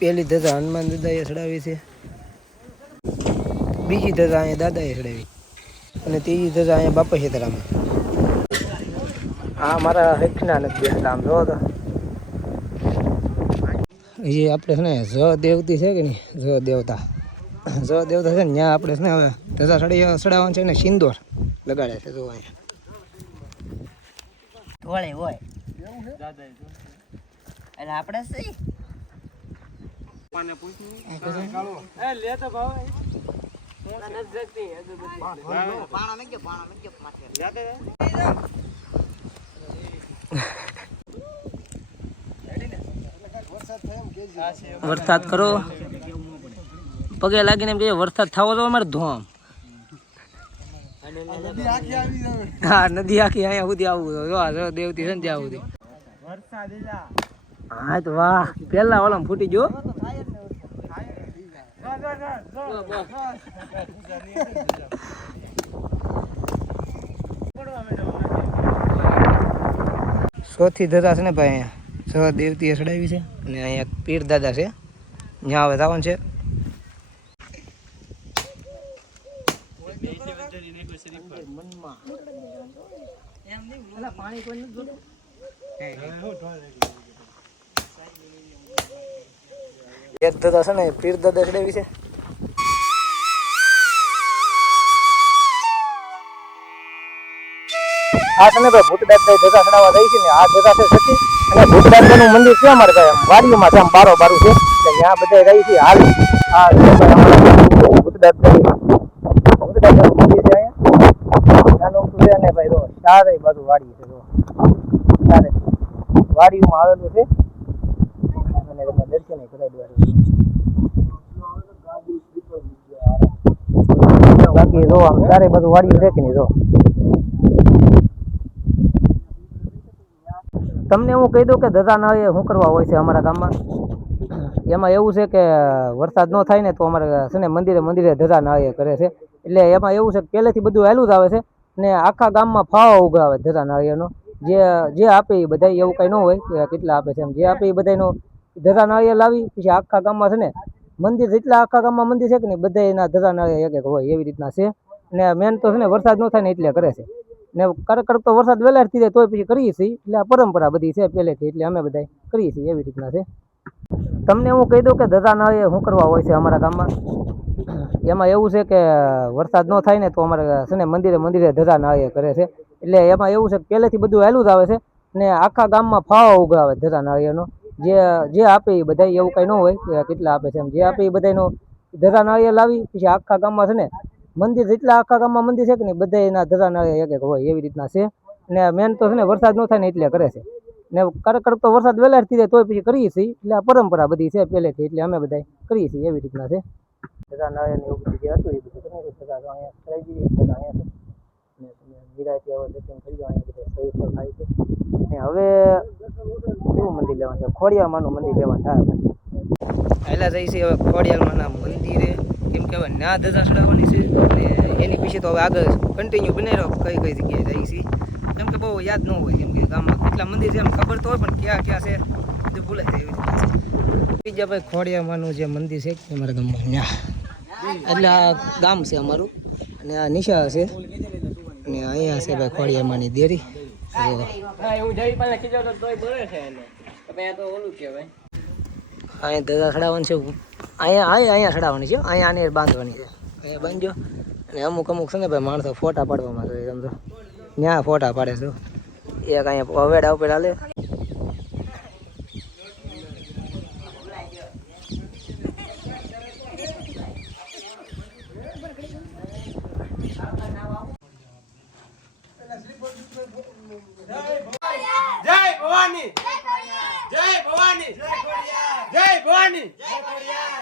પહેલી ધજા હનુમાન દાદાએ ચડાવી છે, બીજી ધજા અહીંયા દાદાએ ચડાવી અને ત્રીજી ધજા અહીંયા બાપા સીતારામે. આ મારા હેઠના નથી બેસતા આમ જોવો તો. એ આપણે છે ને જ દેવતી છે કે નહીં, જ દેવતા છે ને ત્યાં આપણે છે ને હવે ધજા ચડાવવાનું છે ને સિંદોર લગાડે છે. જો અહીંયા હોય એટલે આપણે સહી વરસાદ કરો પગે લાગીને એમ કે વરસાદ થવો તો અમારે ધોમ. હા નદી આખી અહીંયા સુધી આવવું જો દેવતી છે ને ત્યાં સુધી. હા તો વાહ પેલા ઓલા ફૂટી ગયો. ચોથી ધજા છે ને ભાઈ અહીંયા છ દેવતીએ ચડાવી છે અને અહીંયા પીર દાદા છે, ત્યાં હવે જવાનું છે. એક દાદા છે ને પીર દાદા ચડાવી છે. આ છે ને ભાઈ ભૂત દાદા ધજા ચડાવવા જાય છે ને આ ધજા છે સતી અને ભૂત દાદાનું મંદિર છે અમારે ભાઈ વાડીઓમાં છે, આમ બારો બારું છે એટલે ત્યાં બધા રહી છે હાલ. આ ભૂત દાદાનું મંદિર છે અહીંયા નાનું છે અને ભાઈ જો ચારે બાજુ વાડી છે, જો ચારે વાડીઓમાં આવેલું છે અને તમે દર્શન કરાવી દેવાનું. બાકી જો આમ ચારે બાજુ વાડીઓ છે કે નહીં. જો તમને હું કહી દઉં કે ધજા નળીએ શું કરવા હોય છે અમારા ગામમાં. એમાં એવું છે કે વરસાદ ન થાય ને તો અમારે છે ને મંદિરે ધજા નળીએ કરે છે. એટલે એમાં એવું છે કે પહેલેથી બધું વહેલું જ આવે છે ને આખા ગામમાં ફાવો ઉગાવે ધજા નળીએનો. જે આપે એ બધા એવું કંઈ ન હોય કે કેટલા આપે છે એમ, જે આપે એ બધાનો ધજા નળીએ લાવી પછી આખા ગામમાં છે ને મંદિર જેટલા આખા ગામમાં મંદિર છે કે નહીં બધા એના ધજા નળીએ એક એક હોય એવી રીતના છે. ને મેન તો છે ને વરસાદ ન થાય ને એટલે કરે છે ને કરક તો વરસાદ વહેલા થઈ જાય તોય પછી કરીએ છીએ. એટલે આ પરંપરા બધી છે પહેલેથી, એટલે અમે બધા કરીએ છીએ એવી રીતના છે. તમને હું કહી દઉં કે ધજા નળીએ શું કરવા હોય છે અમારા ગામમાં. એમાં એવું છે કે વરસાદ ન થાય ને તો અમારે છે ને મંદિરે ધજા નળીએ કરે છે. એટલે એમાં એવું છે કે પહેલેથી બધું વહેલું જ આવે છે ને આખા ગામમાં ફાવો ઉગાવે ધજા નળીએનો. જે આપે એ બધા એવું કંઈ ન હોય કે કેટલા આપે છે એમ, જે આપે એ બધાનો ધજા નળીએ લાવી પછી આખા ગામમાં છે ને મંદિર જેટલા આખા ગામમાં મંદિર છે કે નહીં બધા એના ધજા નળીએ એક એક હોય એવી રીતના છે. ને મેન તો છે ને વરસાદ ન થાય ને એટલે કરે છે ને કરક તો વરસાદ વહેલા થઈ જાય તોય પછી કરીએ છીએ. એટલે આ પરંપરા બધી છે પહેલેથી, એટલે અમે બધા કરીએ છીએ એવી રીતના છે. ધજા નળીએ એવું બધું જે હતું એ બધું ધજા અહીંયા ચડાવી દીધી. ધજા અહીંયા છે ને તમે નિરાયથી હવે દર્શન કરી જાઓ. અહીંયા બધા સહી પર થાય છે ને હવે કેવું મંદિર લેવાનું છે, ખોડિયારમાંનું મંદિર લેવાનું થાય ભાઈ. પહેલાં જઈ છે હવે ખોડિયારમાંના મંદિરે, કેમ કે હવે ના ધજા ચડાવવાની છે અને એની પીછે તો હવે આગળ કન્ટિન્યુ બનાવ્યો કઈ જગ્યાએ જઈ છે કેમ કે બહુ યાદ ન હોય, કેમ કે ગામમાં કેટલા મંદિર છે એમ ખબર તો હોય પણ ક્યાં ક્યાં છે બધું ભૂલાઈ જાય એવી રીતે. બીજા ભાઈ ખોડિયારમાંનું જે મંદિર છે અમારા ગામમાં ત્યાં એટલે આ ગામ છે અમારું અને આ નિશા છે અને અહીંયા છે ભાઈ ખોડિયારમાંની દેરી. અહીંયા ધજા ચડાવવાની છે, અહીંયા ચડાવવાની છે, અહીંયા આને બાંધવાની છે. અહીંયા બાંધજો અને અમુક છે ને ભાઈ માણસો ફોટા પાડવામાં આવે સમજો ત્યાં ફોટા પાડે છે. એક અહીંયા હવેડા ઉપર હાલે. જય ભવાની, જય ભવાની, જય ભવાની,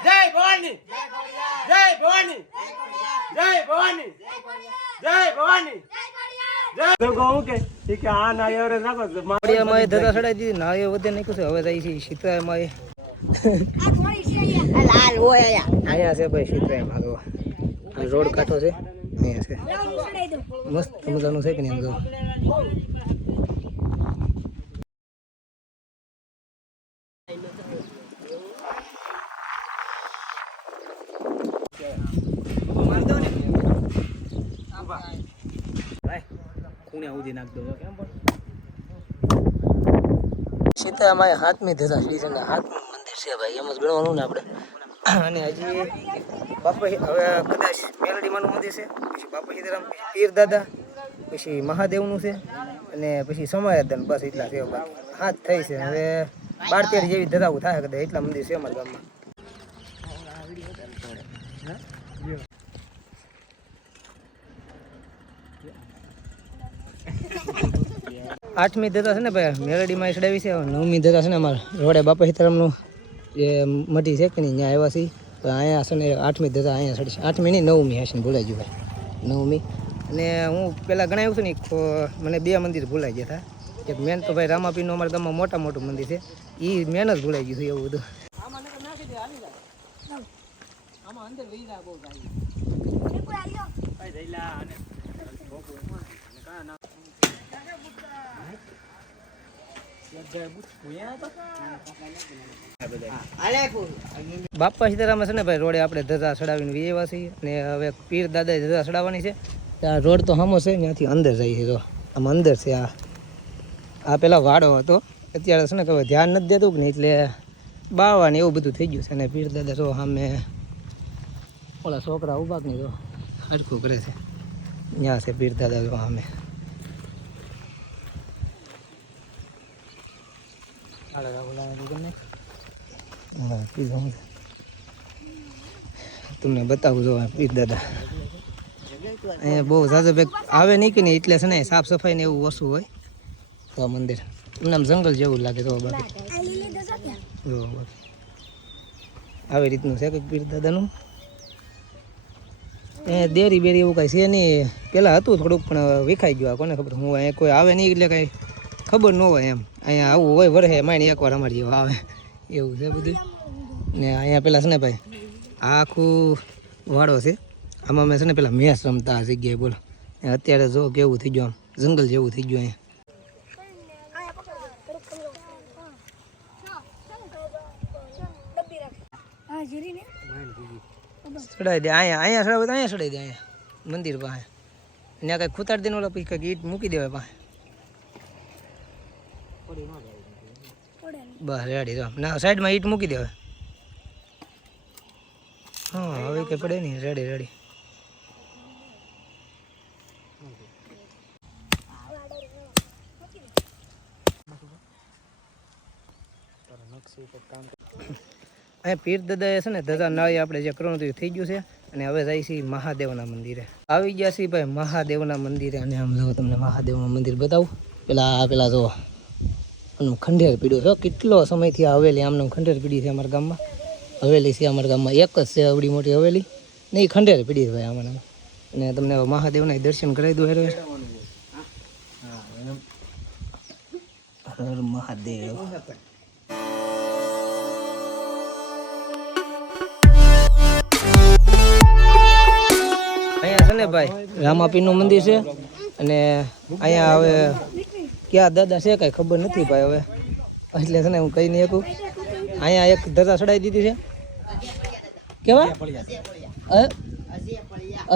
જય ભવાની, જય ભવાની, જય ભવાની, જય ભવાની. હવે જાય છે શીતળામાં. અહીંયા છે ભાઈ શીતળામાં રોડ કાંઠો છે, અહીંયા છે મસ્ત મજાનું છે કે નહીં આમ. ખૂણ્યા સુધી નાખ દો કેમ પણ સીતામાં હાથમી ધજા શ્રીચંદ્ર હાથમી મંદિર છે ભાઈ એમ જ ગણવાનું ને આપણે અને હજી બાપા હવે કદાચ મેલડીમાંનું મંદિર છે પછી બાપા સીતારામ પછી પીર દાદા પછી મહાદેવનું છે અને પછી સમાયદન બસ એટલા છે બાકી હાથ થઈ છે હવે 12-13 જેવી ધજાઓ થાય કદાચ એટલા મંદિર છે અમારા ગામમાં આઠમી ધજા છે ને ભાઈ મેલડીમાં ચડાવી છે 9મી ધજા છે ને અમારા રોડે બાપા સીતારામનું જે મઢી છે કે નહીં ત્યાં આવ્યા છીએ તો અહીંયા છે ને 8મી ધજા અહીંયા ચડી છે 8મી નહીં 9મી હશે ને ભૂલાઈ ગયું ભાઈ 9મી અને હું પહેલાં ગણાવ્યું છું ને મને 2 મંદિર ભૂલાઈ ગયા હતા એક મેન તો ભાઈ રામાપીરનું અમારા ગામમાં મોટું મંદિર છે એ મેન જ ભૂલાઈ ગયું છે એવું બધું આમાં અંદર વહી જાય બહુ બાપા સીતારામ છે ને ભાઈ રોડે આપણે ધજા ચડાવીને વિજયવા છીએ અને હવે પીર દાદાએ ધજા ચડાવવાની છે ત્યાં રોડ તો સામો છે ત્યાંથી અંદર જાય છે તો આમ અંદર છે આ પેલા વાડો હતો અત્યારે છે ને કહે ધ્યાન નથી દેતું કે નહીં એટલે બાવા ને એવું બધું થઈ ગયું છે અને પીર દાદા જો સામે ઓલા છોકરા ઉભા કે નહીં તો હરખું કરે છે ત્યાં છે પીર દાદા જો સામે તમને બતાવું જો પીર દાદા અહીંયા બહુ ઝાઝો બેગ આવે નહીં કે નહીં એટલે છે ને સાફ સફાઈ ને એવું ઓછું હોય તો મંદિર એમને આમ જંગલ જેવું લાગે તો બાકી જો આવી રીતનું છે કંઈક પીર દાદાનું અહીંયા દેરી બેરી એવું કાંઈ છે નહીં પહેલાં હતું થોડુંક પણ વિખાઈ ગયું કોને ખબર હું અહીંયા કોઈ આવે નહીં એટલે કાંઈ ખબર ન હોય એમ અહીંયા આવું હોય વરહે માણી એકવાર અમારી જેવા આવે એવું છે બધું ને અહીંયા પેલા છે ને ભાઈ આ આખું વાડો છે આમાં મેં છે ને પેલા મેચ રમતા આ જગ્યાએ બોલો અત્યારે જો કેવું થઈ ગયું આમ જંગલ જેવું થઈ ગયું અહીંયા ચડાવી દે અહીંયા ચડાવે તો અહીંયા ચડાવી દે અહીંયા મંદિર પાસે ત્યાં કંઈક ખૂતાડી દે ઓલા પછી કંઈક ઈટ મૂકી દેવાય પાસે બસ રેડી તો ના સાઈડમાં ઈટ મૂકી દેવાય હા હવે કંઈ પડે નહીં રેડી રેડી અહીંયા પીર દાદાએ છે ને ધજા નાળી આપણે જે કરવાનું હતું થઈ ગયું છે અને હવે જાય છે મહાદેવના મંદિરે આવી ગયા છીએ ભાઈ મહાદેવના મંદિરે અને આમ જો તમને મહાદેવનું મંદિર બતાવું પેલા જો આનું ખંડેર પીડ્યું છે કેટલો સમયથી આ હવેલી આમને ખંડેર પીડી છે અમારા ગામમાં હવેલી છે અમારા ગામમાં એક જ છે અવડી મોટી હવેલી નહીં ખંડેર પીડી છે ભાઈ આમાં અને તમને મહાદેવના દર્શન કરાવી દો હર મહાદેવ અહીંયા છે ને ભાઈ રામાપીરનું મંદિર છે અને અહીંયા હવે ક્યાં દાદા છે કાંઈ ખબર નથી ભાઈ હવે એટલે છે ને હું કહી નહીં શકું અહીંયા એક ધજા ચડાવી દીધી છે કેવા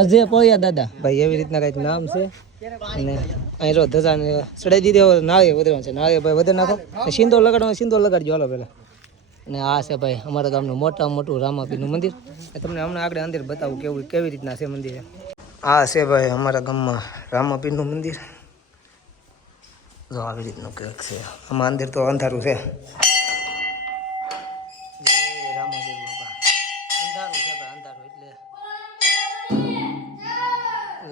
અજય પળિયા દાદા ભાઈ એવી રીતના કંઈક નામ છે અને અહીં જો ધજાને ચડાવી દીધી હવે નાળિયેર વધરવાનું છે નાળિયેર ભાઈ વધારે નાખો સિંદોર લગાડવાનું સિંદોર લગાડજો હાલો પહેલાં અને આ છે ભાઈ અમારા ગામનું મોટું રામાપીરનું મંદિર તમને હમણાં આગળ અંદર બતાવું કેવી રીતના છે મંદિર આ છે ભાઈ અમારા ગામમાં રામાપીરનું મંદિર જો આવી રીતનું કંઈક છે આમાં અંદર તો અંધારું છે રામાપીર બાપા અંધારું છે ભાઈ અંધારું એટલે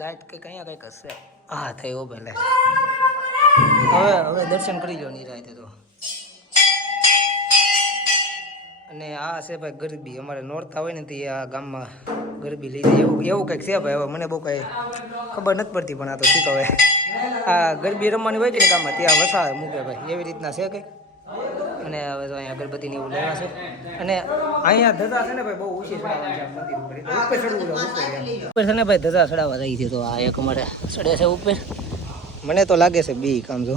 લાઈટ કંઈક અહીંયા કંઈક હશે હા થઈ હો ભાઈ લાઈટ હવે દર્શન કરી લો નિરાયતે તો અને આ છે ભાઈ ગરબી અમારે નોરતા હોય ને તે આ ગામમાં ગરબી લઈ જાય એવું કંઈક છે ભાઈ હવે મને બહુ કાંઈ ખબર નથી પડતી પણ આ તો શીખ હવે આ ગરબી રમવાની હોય કે ને ગામમાં ત્યાં વસાવે મૂકે ભાઈ એવી રીતના છે કંઈક અને હવે તો અહીંયા અગરબત્તીને એવું લેવા છે અને અહીંયા ધજા છે ને ભાઈ બહુ ઊંચી ચડાવવાની છે મંદિર ઉપર ચડવું ઉપર છે ને ભાઈ ધજા ચડાવવા જાય છે તો આ એક અમારે ચડે છે ઉપર મને તો લાગે છે બી કામ જો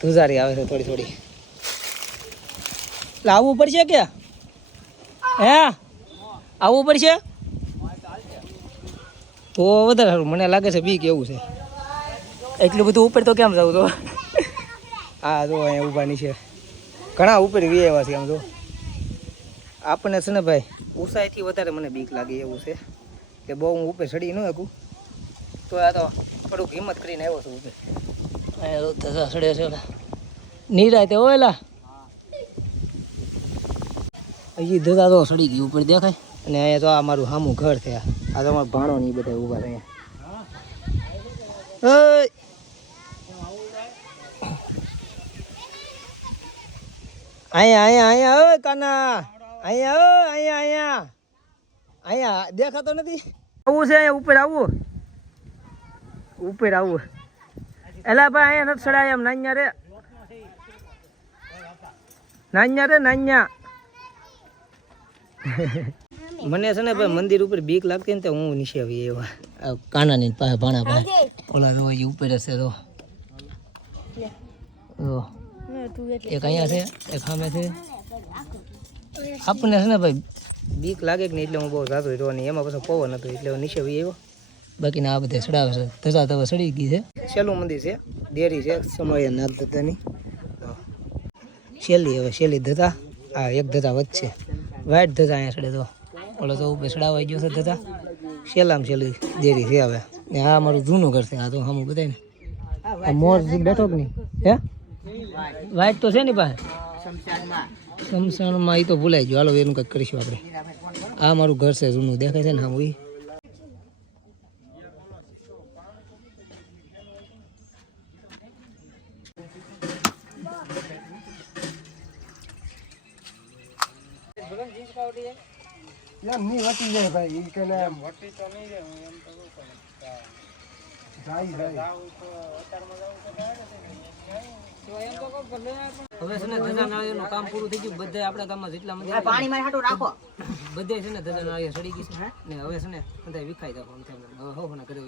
ધુજારી આવે છે થોડી એટલે આવવું પડશે કે હે આવવું પડશે તો વધારે સારું મને લાગે છે બી કેવું છે એટલું બધું ઉપર તો કેમ જવું તો હા જો અહીંયા ઊભાની છે ઘણા ઉપર વી એવા છે આમ જો આપણને છે ને ભાઈ ઊંચાઈથી વધારે મને બીક લાગે એવું છે કે બહુ હું ઉપર ચડી ન શકું તો આ તો થોડુંક હિંમત કરીને આવ્યો છું ઉપર ધજા ચડે છે નીરાય તે ઓયલા હજી ધજા તો ચડી ગઈ ઉપર દેખાય અને અહીંયા તો આ મારું સામું ઘર છે આ તો અમારો ભાણો ને એ બધા ઊભા છે અહીંયા અહીંયા ઓય કાના અહીંયા અહીંયા અહીંયા દેખાતો નથી આવું છે અહીંયા ઉપર આવું એલા ભાઈ અહીંયા નથી ચડાય એમ નાન્યા રે નાન્યા મને છે ને ભાઈ મંદિર ઉપર બીક લાગતી ને તો હું નીચે આવી એવા કાનાની પાસે ભાણા પાસે ઓલા તો ઉપર હશે તો એક અહીંયા છે એક સામે છે આપણને છે ને ભાઈ બીક લાગે કે નહીં એટલે હું બહુ જાતો રહ્યો નહીં એમાં પછી પવન હતો એટલે હું નીચે આવી આવ્યો બાકીને આ બધે ચડાવે છે ધજા તો ચડી ગઈ છે છેલ્લું મંદિર છે દેરી છે સમય નાગ ધજાની છેલ્લી ધજા આ એક ધજા વચ્ચે વાઇટ ધજા અહીંયા ચડે તો ઓલો તો ઉપર ચડાવાઈ ગયો છે ધજા છેલ્લી દેરી છે હવે ને આ મારું જૂનું ઘર છે આ તો સામું બતાય ને આ મોર બેઠો કે નહીં હે વાઇટ તો છે ને પાસે શમશાનમાં એ તો ભૂલાઈ ગયો હાલો એનું કંઈક કરીશું આપણે આ મારું ઘર છે જૂનું દેખાય છે ને હા એ એમ નહીં વટી જાય ભાઈ એ કે વટી તો નહીં જાય એમ તો હવે છે ને ધજા નાળિયેરનું કામ પૂરું થઈ ગયું બધા આપણા ગામમાં જેટલા મંદિર પાણીમાં હાટું રાખો બધે છે ને ધજા નાળિયેર સડી ગઈ છે ને હવે છે ને બધા વિખાઈ રાખો હવે કરે